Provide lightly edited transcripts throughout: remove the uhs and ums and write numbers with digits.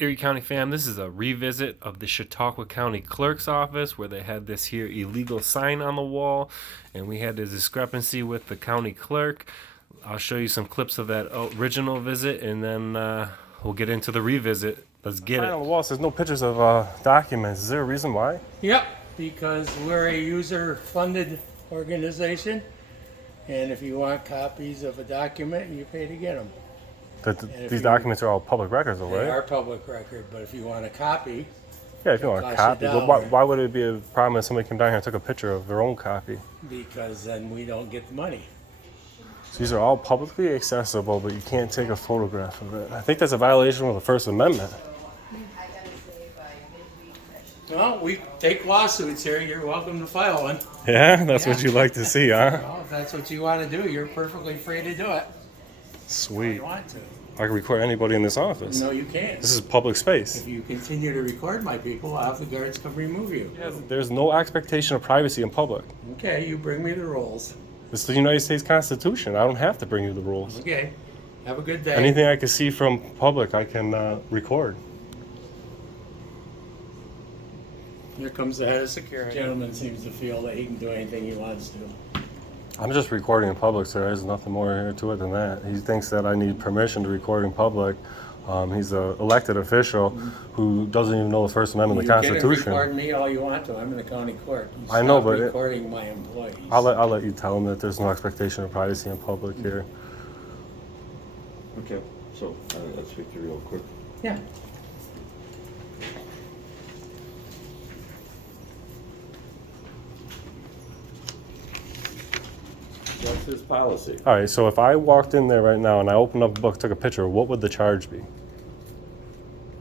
Erie County fam, this is a revisit of the Chautauqua County Clerk's office where they had this here illegal sign on the wall and we had a discrepancy with the county clerk. I'll show you some clips of that original visit and then we'll get into the revisit. Let's get it. On the wall says no pictures of documents. Is there a reason why? Yep, because we're a user-funded organization, and if you want copies of a document, you pay to get them. These documents are all public records, though, right? They are public record, but if you want a copy, yeah, if you want a copy. But why would it be a problem if somebody came down here and took a picture of their own copy? because then we don't get the money. So these are all publicly accessible, but you can't take a photograph of it. I think that's a violation of the First Amendment. Well, we take lawsuits here. You're welcome to file one. Yeah, that's what you like to see, huh? Well, if that's what you want to do, you're perfectly free to do it. If Sweet. you want to. I can record anybody in this office. No, you can't. This is public space. If you continue to record my people, I'll have the guards come remove you. There's no expectation of privacy in public. Okay, you bring me the rules. It's the United States Constitution. I don't have to bring you the rules. Okay, have a good day. Anything I can see from public, I can record. Here comes the head of security. Gentleman seems to feel that he can do anything he wants to. I'm just recording in public, sir. There's nothing more here to it than that. He thinks that I need permission to record in public. He's an elected official who doesn't even know the First Amendment of the Constitution. You can record me all you want to. I'm in the county clerk. I know, but recording my employees. I'll let you tell him that there's no expectation of privacy in public here. Okay, so let's speak to you real quick. Yeah. What's his policy? All right, so if I walked in there right now and I opened up a book, took a picture, what would the charge be?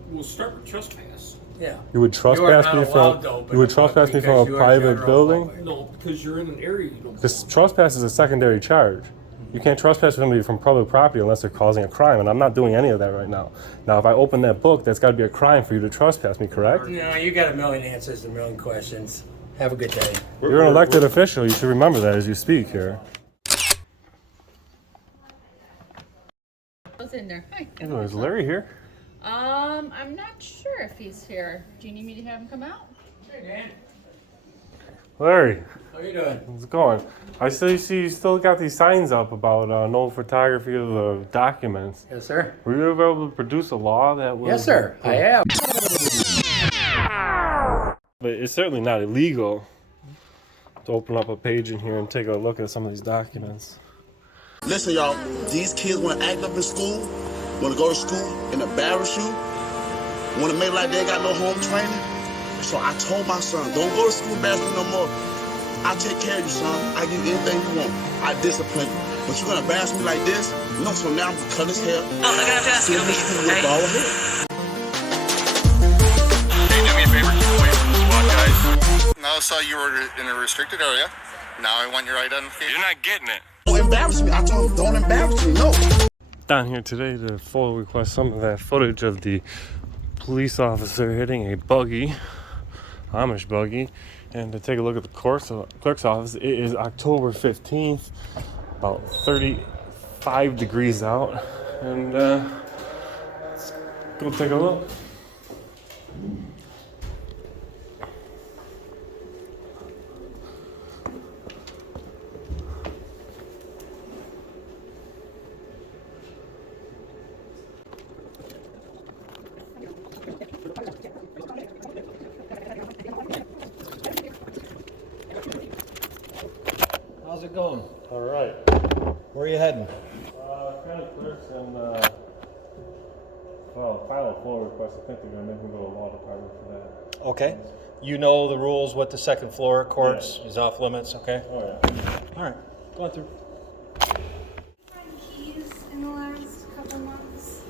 We'll start with trespass. Yeah. You would trespass me from a private building? No, because you're in an area you don't. Because trespass is a secondary charge. You can't trespass somebody from public property unless they're causing a crime, and I'm not doing any of that right now. Now, if I open that book, that's got to be a crime for you to trespass me, correct? No, you got a million answers to a million questions. Have a good day. You're an elected official. You should remember that as you speak here. What's in there? Hi. Oh, is Larry here? I'm not sure if he's here. Do you need me to have him come out? Hey, Dan. Larry, How you doing? how's it going? I still see you still got these signs up about no photography of the documents. Yes, sir. Were you ever able to produce a law that was... Yes, sir. I have. But it's certainly not illegal to open up a page in here and take a look at some of these documents. Listen, y'all, these kids want to act up in school, want to go to school and embarrass you, want to make like they ain't got no home training. So I told my son, don't go to school embarrassing no more. I'll take care of you, son. I give you anything you want. I discipline you. But you're going to embarrass me like this? No, so now I'm going to cut his hair. Oh, I'm going to have to ask you. With all of it. Hey, do me a favor, keep away from the SWAT guys. Now I saw you were in a restricted area. Now I want your identification. You're not getting it. Don't embarrass me. I told him, don't embarrass me. No. Down here today to full request some of that footage of the police officer hitting a buggy, Amish buggy, and to take a look at the clerk's office. It is October 15th, about 35 degrees out, and let's go take a look. How's it going? All right. Where are you heading? County clerks and file a floor request. I think they're gonna make me go to the law department for that. Okay. You know the rules with the second floor courts is off limits, okay? Oh yeah. All right. Go on through. Keys in the last couple months.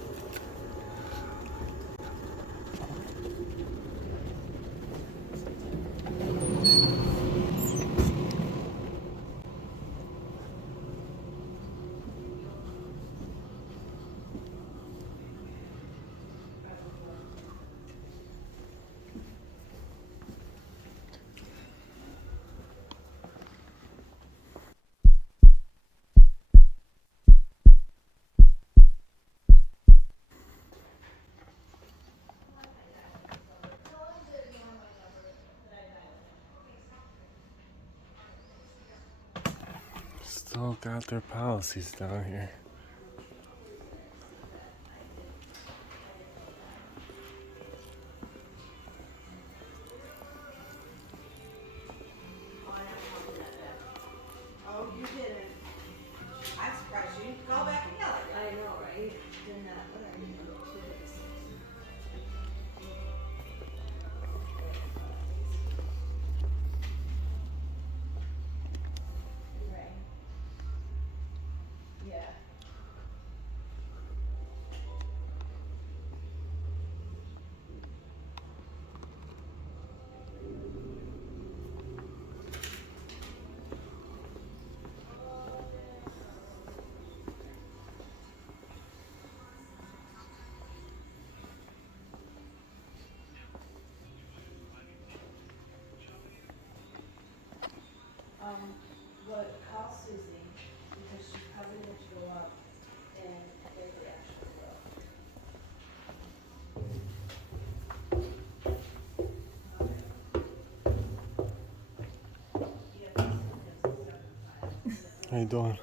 still got their policies down here. Oh, you didn't. I'm surprised you didn't call back and yell at me. I know, right? Didn't that, what are you doing? Right. Yeah. But call Susie, because she probably needs to go up and get the actual bill. How you doing?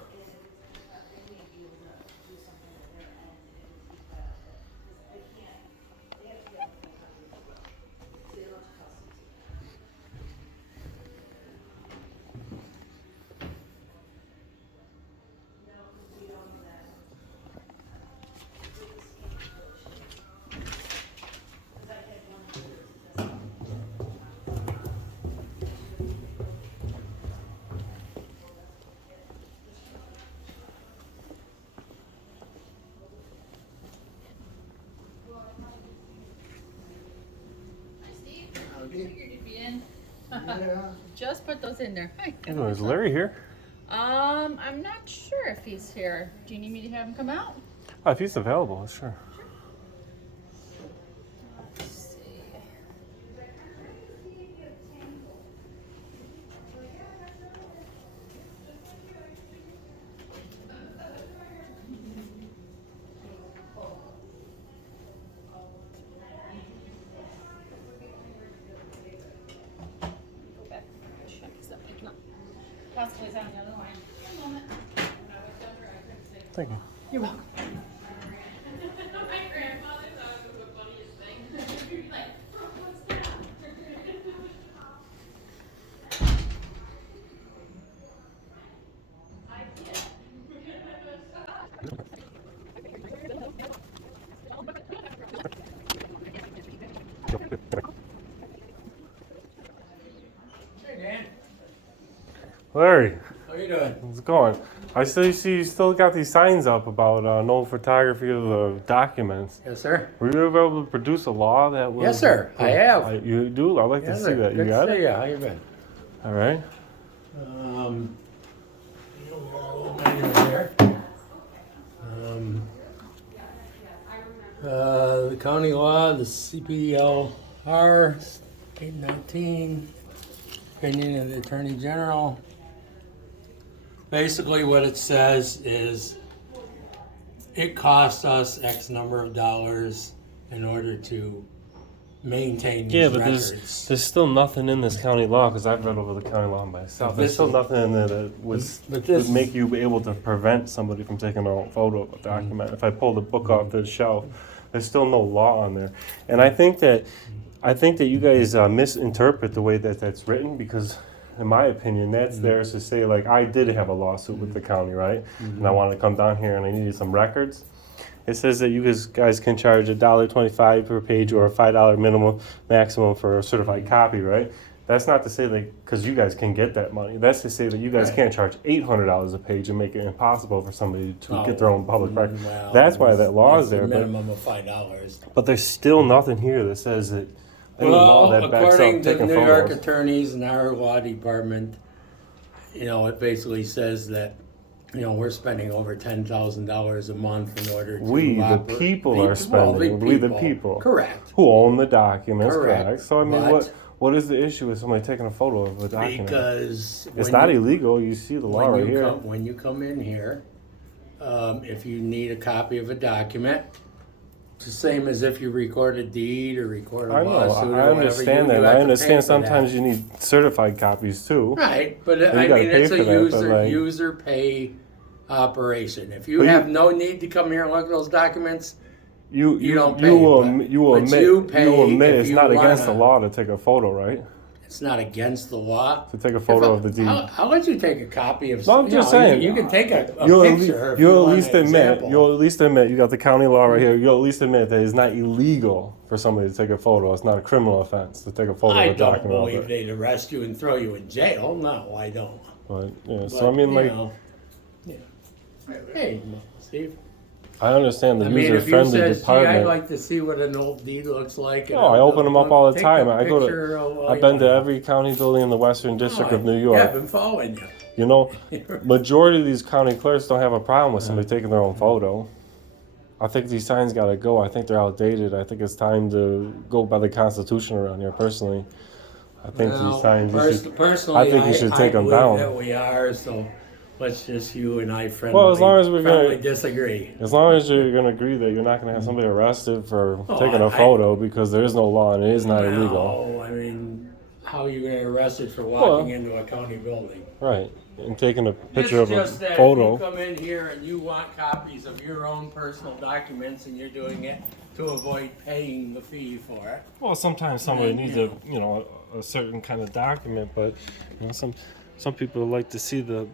Figured you'd be in. Just put those in there. Hi. Oh, is Larry here? I'm not sure if he's here. Do you need me to have him come out? Oh, if he's available, sure. Let's see. Go back. Check something. Possibly he's on the other line. One moment. When I was younger, I couldn't say. Thank you. You're welcome. My grandfather thought it was the funniest thing. He'd be like, what's that? I did. Hey, Dan. Larry, How you doing? how's it going? I still see you still got these signs up about no photography of the documents. Yes, sir. Were you ever able to produce a law that was? Yes, sir. I have. You do? I'd like to Yes, see sir. that. You Good got to see it? ya. How you been? All right. We got a little manual here. The county law, the CPLR 819, opinion of the Attorney General. Basically what it says is it costs us X number of dollars in order to maintain these Yeah, but records. there's still nothing in this county law because I've read over the county law myself. There's still nothing in there that would make you able to prevent somebody from taking a photo of a document. If I pull the book off the shelf, there's still no law on there, and I think that you guys misinterpret the way that that's written because. In my opinion, that's there to say, like, I did have a lawsuit with the county, right? And I wanted to come down here and I needed some records. It says that you guys can charge $1.25 per page or a $5 minimum maximum for a certified copy, right? That's not to say that because you guys can get that money. That's to say that you guys can't charge $800 a page and make it impossible for somebody to get their own public record. Well, That's why that law is there. A minimum of $5. But there's still nothing here that says that. Any law Well, that backs according up to the taking New York photos. attorneys and our law department, it basically says that, we're spending over $10,000 a month in order to We, the operate. people, are spending. We, the people. Correct. Who own the documents, Correct. correct? So, I mean, But- what is the issue with somebody taking a photo of a document? Because it's not illegal. You see the law right here. When you come in here, if you need a copy of a document, It's the same as if you record a deed or record a I know, lawsuit or I whatever. understand you that. have I to pay understand for sometimes that. you need certified copies too. Right, but And you I gotta mean, pay it's a for that, but, like- user pay operation. If you But you- have no need to come here and look at those documents, You don't pay, you will but- you will but admit you pay admit if it's you not against the wanna. law to take a photo, right? it's not against the law. To take a photo of the deed. I'll let you take a copy of. No, I'm just saying. You can take a You'll picture. If you you'll at want least an admit. example. You'll at least admit. You got the county law right here. You'll at least admit that it's not illegal for somebody to take a photo. It's not a criminal offense to take a photo I of a don't document. of believe it. they'd arrest you and throw you in jail. No, I don't. But yeah, But, so I mean, you like, know, yeah. Hey, Steve. I understand the I mean, if you user-friendly said, gee, I'd department. like to see what an old deed looks like. No, I open them up all the Take time. a I go picture to. of all I've you been to want. every county building in the Western District of New Yeah, York. I've been following you. You know, majority of these county clerks don't have a problem with somebody taking their own photo. I think these signs gotta go. I think they're outdated. I think it's time to go by the Constitution around here. Personally, I think Well, these signs. personally, I think you should take them believe down. that we are, so let's just you and I Well, as long as we're friendly gonna disagree. as long as you're gonna agree that you're not gonna have somebody arrested for Oh, taking a photo because there is no law and it is not illegal. No, I mean, how are you going to arrest it for walking into a county building? Right, and taking a picture It's of just a that photo. if you come in here and you want copies of your own personal documents and you're doing it to avoid paying the fee for it. Well, sometimes somebody And, needs you know. a certain kind of document, but you know, some people like to see the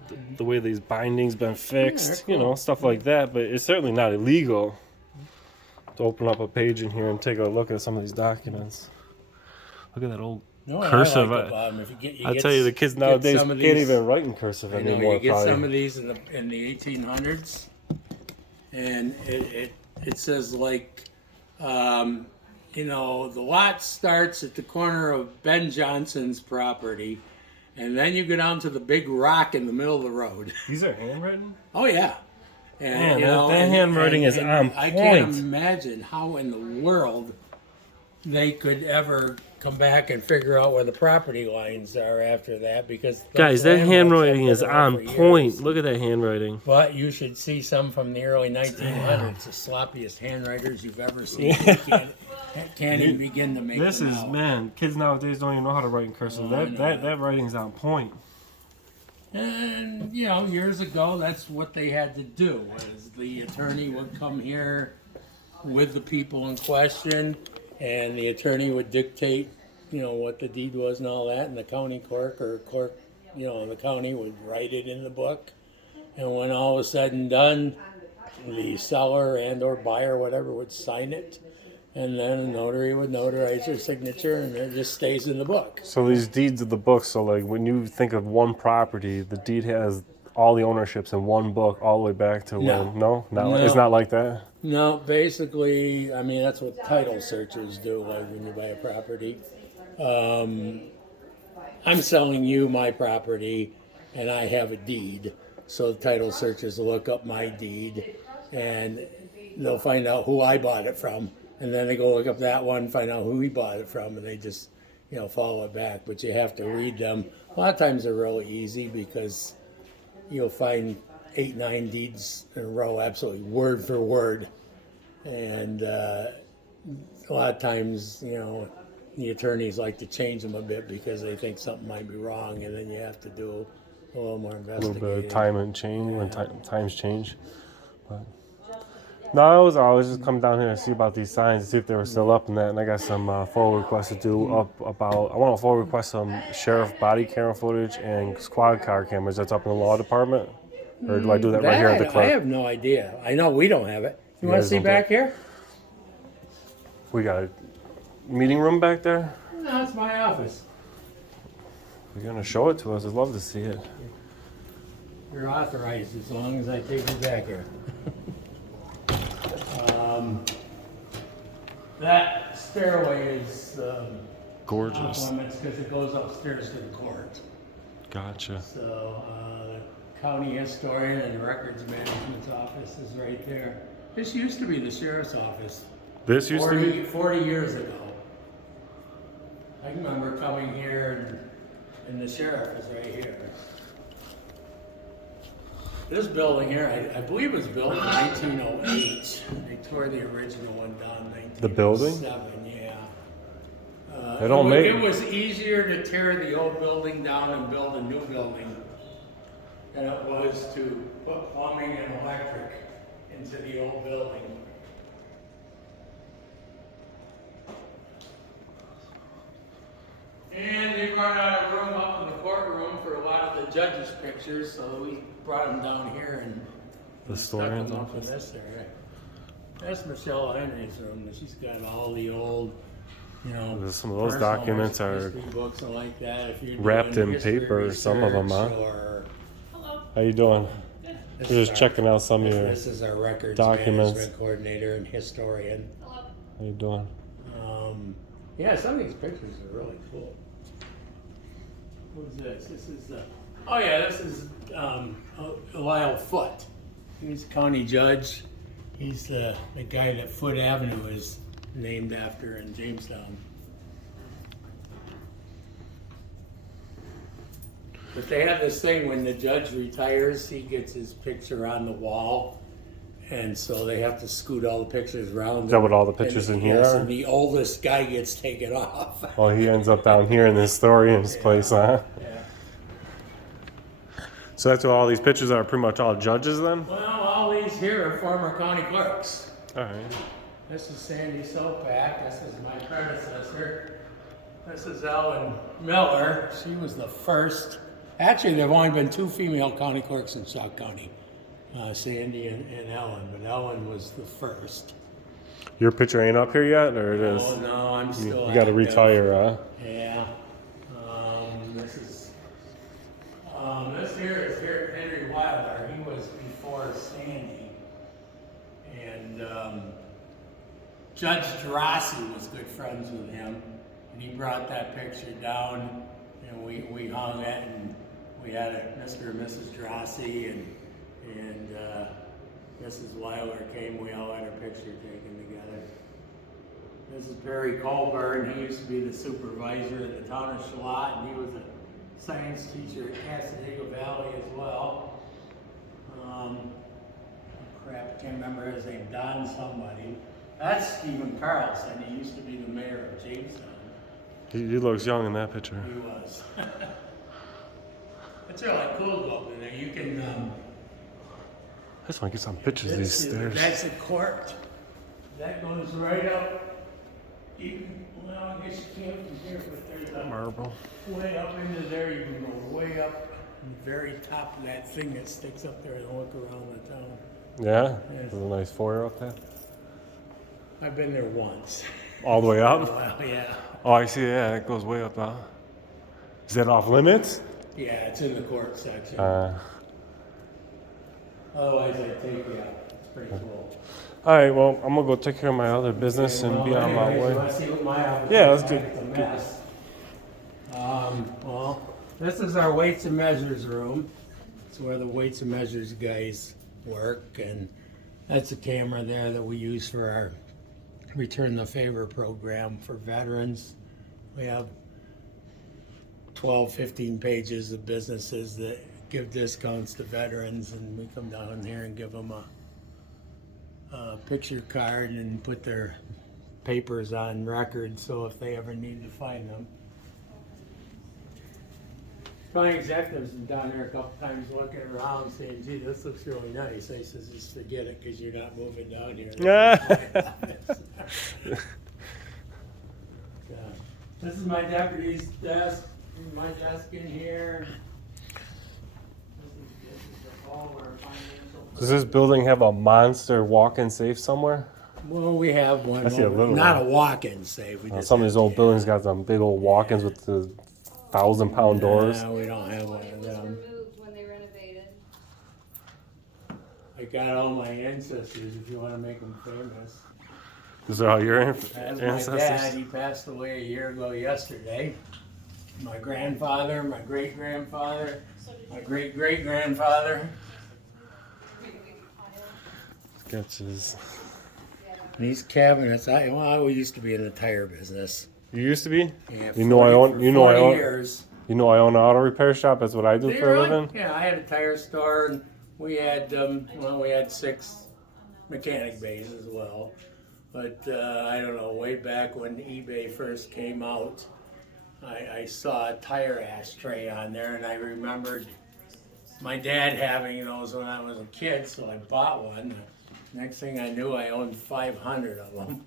way these bindings been fixed, they're you know, stuff like that. But it's certainly not illegal to open up a page in here and take a look at some of these documents. Look at that old No, and cursive. I like it, if you I get tell you, the kids get nowadays some of can't these- even write in cursive I know, anymore. you get probably. some of these in the 1800s, and it says like, you know, the lot starts at the corner of Ben Johnson's property, and then you go down to the big rock in the middle of the road. These are handwritten? Oh yeah. And, Man, you know, that handwriting is on I can't point. imagine how in the world they could ever come back and figure out where the property lines are after that, because Guys, that those landmarks handwriting have is been there on for years. point. Look at that handwriting. But you should see some from the early 1900s, the sloppiest handwriters you've ever seen. You can't even begin to make This them is out. man. Kids nowadays don't even know how to write in cursive. No, I that know that that writing's on point. And, you know, years ago, that's what they had to do, was the attorney would come here with the people in question, and the attorney would dictate, you know, what the deed was and all that, and the county clerk or clerk, you know, in the county would write it in the book. And when all was said and done, the seller and or buyer, whatever, would sign it, and then a notary would notarize their signature, and it just stays in the book. So these deeds of the book. So like when you think of one property, the deed has all the ownerships in one book all the way back to No. when. No, No. it's not like that. No, basically, I mean, that's what title searchers do, like when you buy a property. I'm selling you my property, and I have a deed. So the title searchers will look up my deed, and they'll find out who I bought it from. And then they go look up that one, find out who he bought it from, and they just, you know, follow it back. But you have to read them. A lot of times they're really easy because you'll find 8, 9 deeds in a row, absolutely word for word. And a lot of times, you know, the attorneys like to change them a bit because they think something might be wrong, and then you have to do a little more A investigating. little bit of time and change when times change. But no, I was just coming down here to see about these signs, to see if they were still up and that. And I got some photo requests to do up about. I want to photo request some sheriff body camera footage and squad car cameras that's up in the law department. Or do I do that right here at the I clerk? have no idea. I know we don't have it. You You want to guys see don't do back it? here? We got a meeting room back there. No, it's my office. You're gonna show it to us. I'd love to see it. You're authorized as long as I take you back here. That stairway is Gorgeous. off limits because it goes upstairs to the court. Gotcha. So the county historian and the records management's office is right there. This used to be the sheriff's office. This used to be. 40 years ago. I remember coming here and the sheriff is right here. This building here, I believe was built in 1908. They tore the original one down in 1907. The building? Yeah. They don't make- It was easier to tear the old building down and build a new building than it was to put plumbing and electric into the old building. And they brought out a room up in the courtroom for a lot of the judges' pictures, so we brought them down here and The stuck historian's them up in office. this area. That's Michelle Henry's room. She's got all the old, you know, Some of those personal documents are history books and like that. If you're wrapped doing in history paper, some of them, huh? research or- How you doing? This We're is just our- checking out some of your This is our records documents. management coordinator and historian. How you doing? Yeah, some of these pictures are really cool. What's this? This is oh yeah, this is Lyle Foote. He's a county judge. He's the guy that Foote Avenue is named after in Jamestown. But they have this thing when the judge retires, he gets his picture on the wall. And so they have to scoot all the pictures around. Is that what all the pictures in here yes, are? and the oldest guy gets taken off. Well, he ends up down here in the historian's place, huh? Yeah. So that's what all these pictures are pretty much all judges then? Well, all these here are former county clerks. All right. This is Sandy Sopak. This is my predecessor. This is Ellen Miller. She was the first. Actually, there have only been 2 female county clerks in Sauk County, Sandy and Ellen, but Ellen was the first. Your picture ain't up here yet, or it is? Oh, no, I'm still You got to active. retire, huh? Yeah. This here is Henry Wilder. He was before Sandy. And Judge Drossi was good friends with him. And he brought that picture down, and we hung it, and we had Mr. and Mrs. Drossi, and Mrs. Wilder came. We all had our picture taken together. This is Perry Colburn. He used to be the supervisor at the town of Shalott, and he was a science teacher at Casadega Valley as well. Crap, I can't remember his name. Don somebody. That's Stephen Carlson. He used to be the mayor of Jamestown. He looks young in that picture. He was. It's really cool to go up in there. You can. I just want to get some pictures of these stairs. That's a court. That goes right up. You can, well, I guess you can't from here, but there's a Marble. way up into there. You can go way up to the very top of that thing that sticks up there and look around the town. Yeah? Yes. There's a nice foyer up there. I've been there once. All the way up? Well, yeah. Oh, I see. Yeah, it goes way up, huh? Is that off limits? Yeah, it's in the court section. Otherwise, I take you out. It's pretty cool. All right, well, I'm going to go take care of my other business and be on my anyways, way. you wanna see what my office Yeah, looks let's like? do- It's a mess. Well, this is our weights and measures room. It's where the weights and measures guys work, and that's a camera there that we use for our Return the Favor program for veterans. We have 12, 15 pages of businesses that give discounts to veterans, and we come down here and give them a picture card and put their papers on record, so if they ever need to find them. County executives been down here a couple times looking around saying, gee, this looks really nice. I says, just forget it, because you're not moving down here. This is my deputy's desk, my desk in here. This is all of our financial. Does this building have a monster walk-in safe somewhere? Well, we have one. I see a little not one. a walk-in safe. We just Some of have these old to- buildings got some big old walk-ins with the 1,000-pound doors. No, we don't have one of was them. removed when they renovated. I got all my ancestors, if you want to make them famous. These are all your That's my dad. ancestors? He passed away a year ago yesterday. My grandfather, my great-grandfather, my great-great-grandfather. Sketches. And these cabinets, I used to be in the tire business. You used to be? Yeah, You know I own. for You know I 40 own. years. You know I own an auto repair shop. That's what I do Did you for a really? living. Yeah, I had a tire store, and we had, we had 6 mechanic bays as well. But I don't know, way back when eBay first came out, I saw a tire ashtray on there, and I remembered my dad having those when I was a kid, so I bought one. Next thing I knew, I owned 500 of them.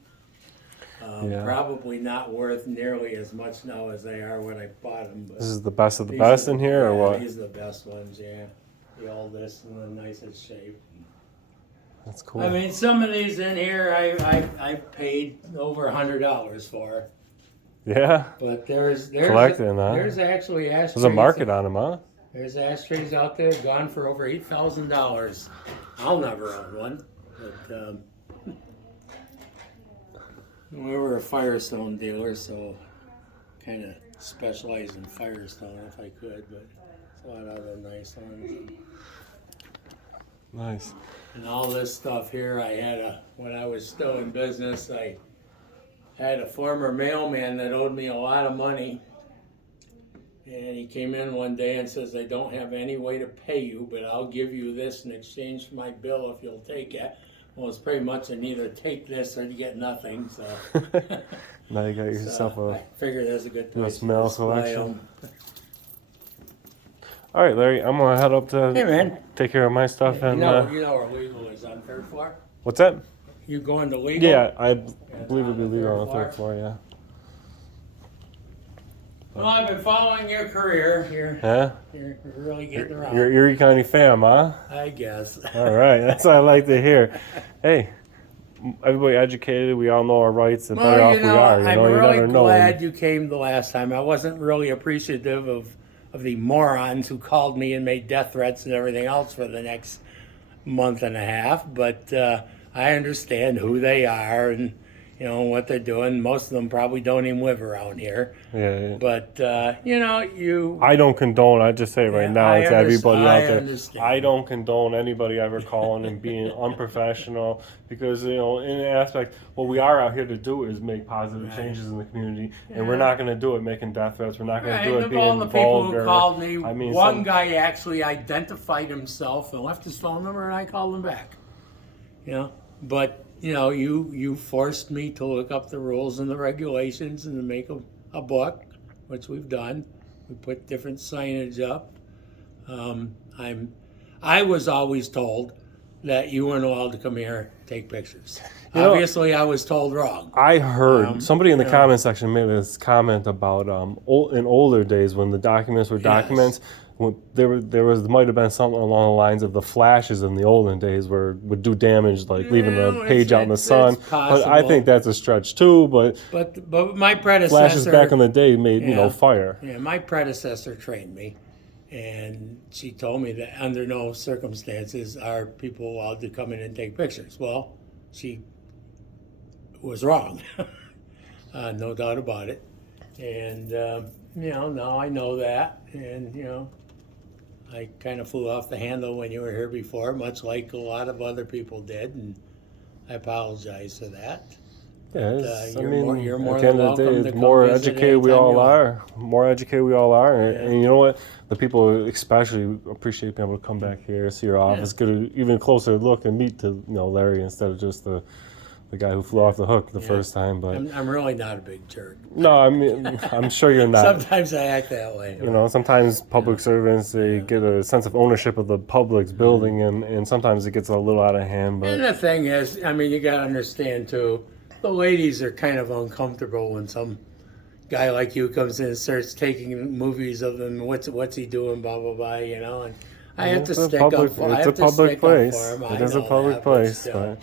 Yeah. Probably not worth nearly as much now as they are when I bought them. But This is the best of the these best are- in here, or yeah, what? These are the best ones, yeah. The oldest and the nicest shape. That's cool. I mean, some of these in here I paid over $100 for. Yeah. But there's Collecting, huh? there's actually ashtrays. There's a market on them, huh? There's ashtrays out there gone for over $8,000. I'll never own one. But we were a Firestone dealer, so kind of specialize in Firestone if I could. But it's a lot of other nice ones. Nice. And all this stuff here, when I was still in business, I had a former mailman that owed me a lot of money. And he came in one day and says, I don't have any way to pay you, but I'll give you this in exchange for my bill if you'll take it. Well, it's pretty much an either take this or you get nothing. So Now you got yourself I figured that's a good place to mail display collection. 'em. All right, Larry, I'm gonna head up to Hey, man. take care of my stuff You and know where legal is on third floor? what's that? You going to legal? Yeah, I It's believe it'd be on the legal on the third third floor. Yeah. Well, I've been following your career. Huh? You're really getting around. You're Erie County fam, huh? I guess. All right, that's what I like to hear. Hey, everybody educated. We all know our rights. The better off we are. You I'm know, you really never know. glad you came the last time. I wasn't really appreciative of the morons who called me and made death threats and everything else for the next month and a half. But I understand who they are and what they're doing. Most of them probably don't even live around here. Yeah. But you. I don't condone. I just say it right now to everybody out there. Understand. I don't condone anybody ever calling and being unprofessional because in an aspect, what we are out here to do is make positive changes in the community, and we're not going to do it making death threats. We're not going to do it Of being all the people vulgar. who called me, I mean, one guy actually identified himself and left his phone number, and I called him back. But you forced me to look up the rules and the regulations and to make a book, which we've done. We put different signage up. I was always told that you weren't allowed to come here and take pictures. Obviously, I was told wrong. I heard somebody in the comment section made this comment about in older days when the documents were documents. When might have been something along the lines of the flashes in the olden days where it would do damage, like leaving the page out in the sun. But I think that's a stretch too. But my predecessor flashes back in the day made fire. Yeah, my predecessor trained me, and she told me that under no circumstances are people allowed to come in and take pictures. Well, she was wrong, no doubt about it. And now I know that, and I kind of flew off the handle when you were here before, much like a lot of other people did, and I apologize for that. Yes, You're more at the end of the day, the more educated we all are, and you know what? The people especially appreciate being able to come back here, see your office, get an even closer look, and meet Larry instead of just the guy who flew off the hook the first time. But I'm really not a big jerk. No, I mean, I'm sure you're not. Sometimes I act that way. Sometimes public servants, they get a sense of ownership of the public's building, and sometimes it gets a little out of hand. But And the thing is, you got to understand too, the ladies are kind of uncomfortable when some guy like you comes in and starts taking movies of them. What's he doing? Blah blah blah. And I have to stick up for him. It's a public place. It is a public place, but.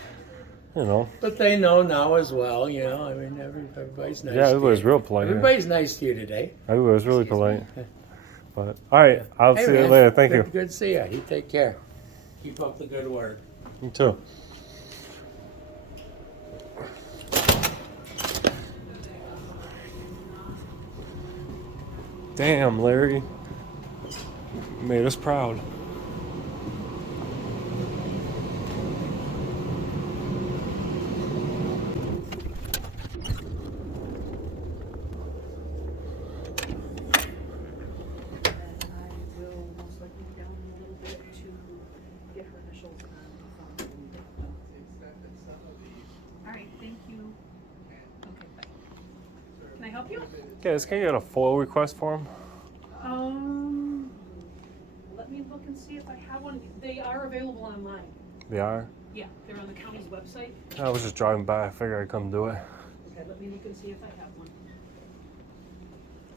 But they know now as well, everybody's nice. Yeah, everybody's real polite. Everybody's nice to you today. Everybody's really polite. But all right, I'll see you later. Thank you. Good to see you. You take care. Keep up the good work. You too. Damn, Larry. You made us proud. Get help you? Guys, can you get a FOIL request form? Let me look and see if I have one. They are available online. They are? Yeah, they're on the county's website. I was just driving by. I figured I'd come do it. Okay, let me look and see if I have one.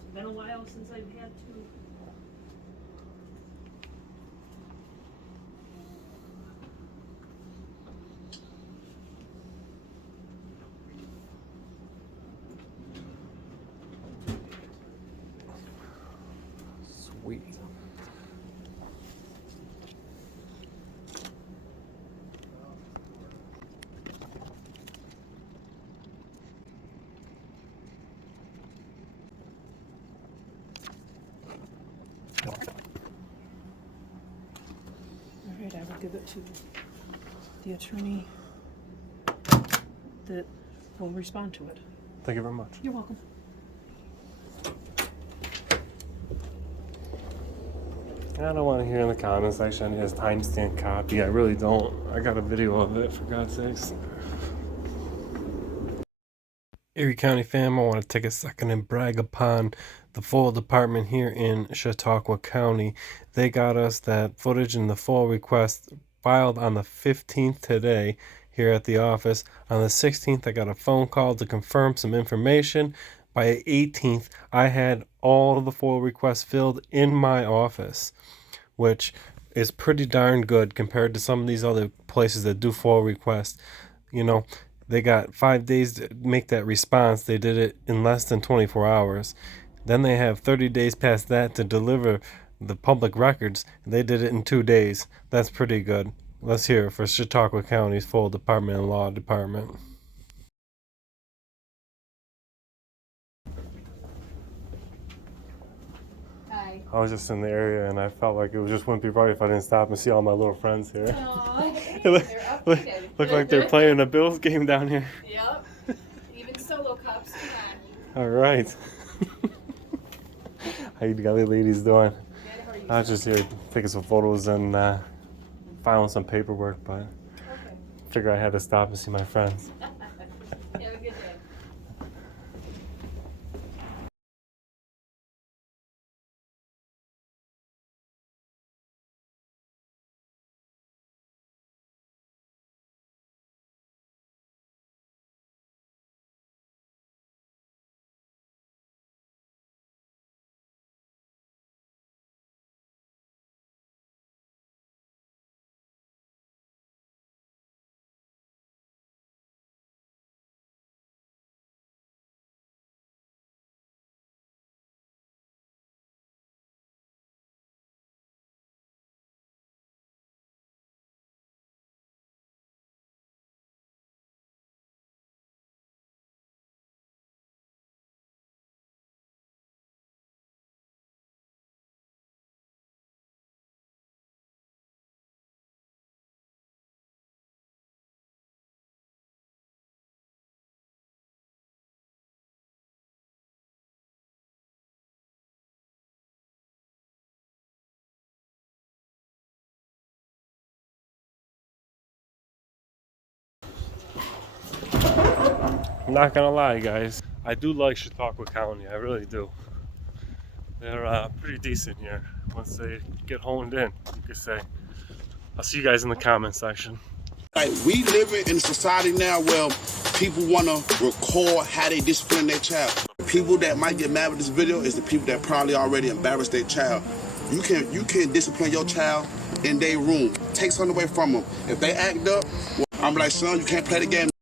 It's been a while since I've had to. Sweet. All right, I will give it to the attorney that will respond to it. Thank you very much. You're welcome. I don't want to hear in the comment section his timestamp copy. I really don't. I got a video of it, for God's sakes. Erie County fam, I want to take a second and brag upon the FOIL department here in Chautauqua County. They got us that footage in the FOIL request filed on the 15th today here at the office. On the 16th, I got a phone call to confirm some information. By the 18th, I had all of the FOIL requests filled in my office, which is pretty darn good compared to some of these other places that do FOIL requests. You know, they got 5 days to make that response. They did it in less than 24 hours. Then they have 30 days past that to deliver the public records. They did it in 2 days. That's pretty good. Let's hear it for Chautauqua County's FOIL department and law department. Hi. I was just in the area and I felt like it just wouldn't be right if I didn't stop and see all my little friends here. Aww, Look updated. like they're playing a Bills game down here. Yep. Even solo cups, come on. All right. How you guys ladies doing? Good, how are you? I was just here taking some photos and filing some paperwork, but Okay. figured I had to stop and see my friends. Have a good day. I'm not gonna lie, guys. I do like Chautauqua County. I really do. They're pretty decent here. Once they get honed in, you could say. I'll see you guys in the comment section. Like, we live in a society now where people want to record how they discipline their child. The people that might get mad with this video is the people that probably already embarrassed their child. You can discipline your child in their room. Take something away from them. If they act up, well, I'm like, son, you can't play the game.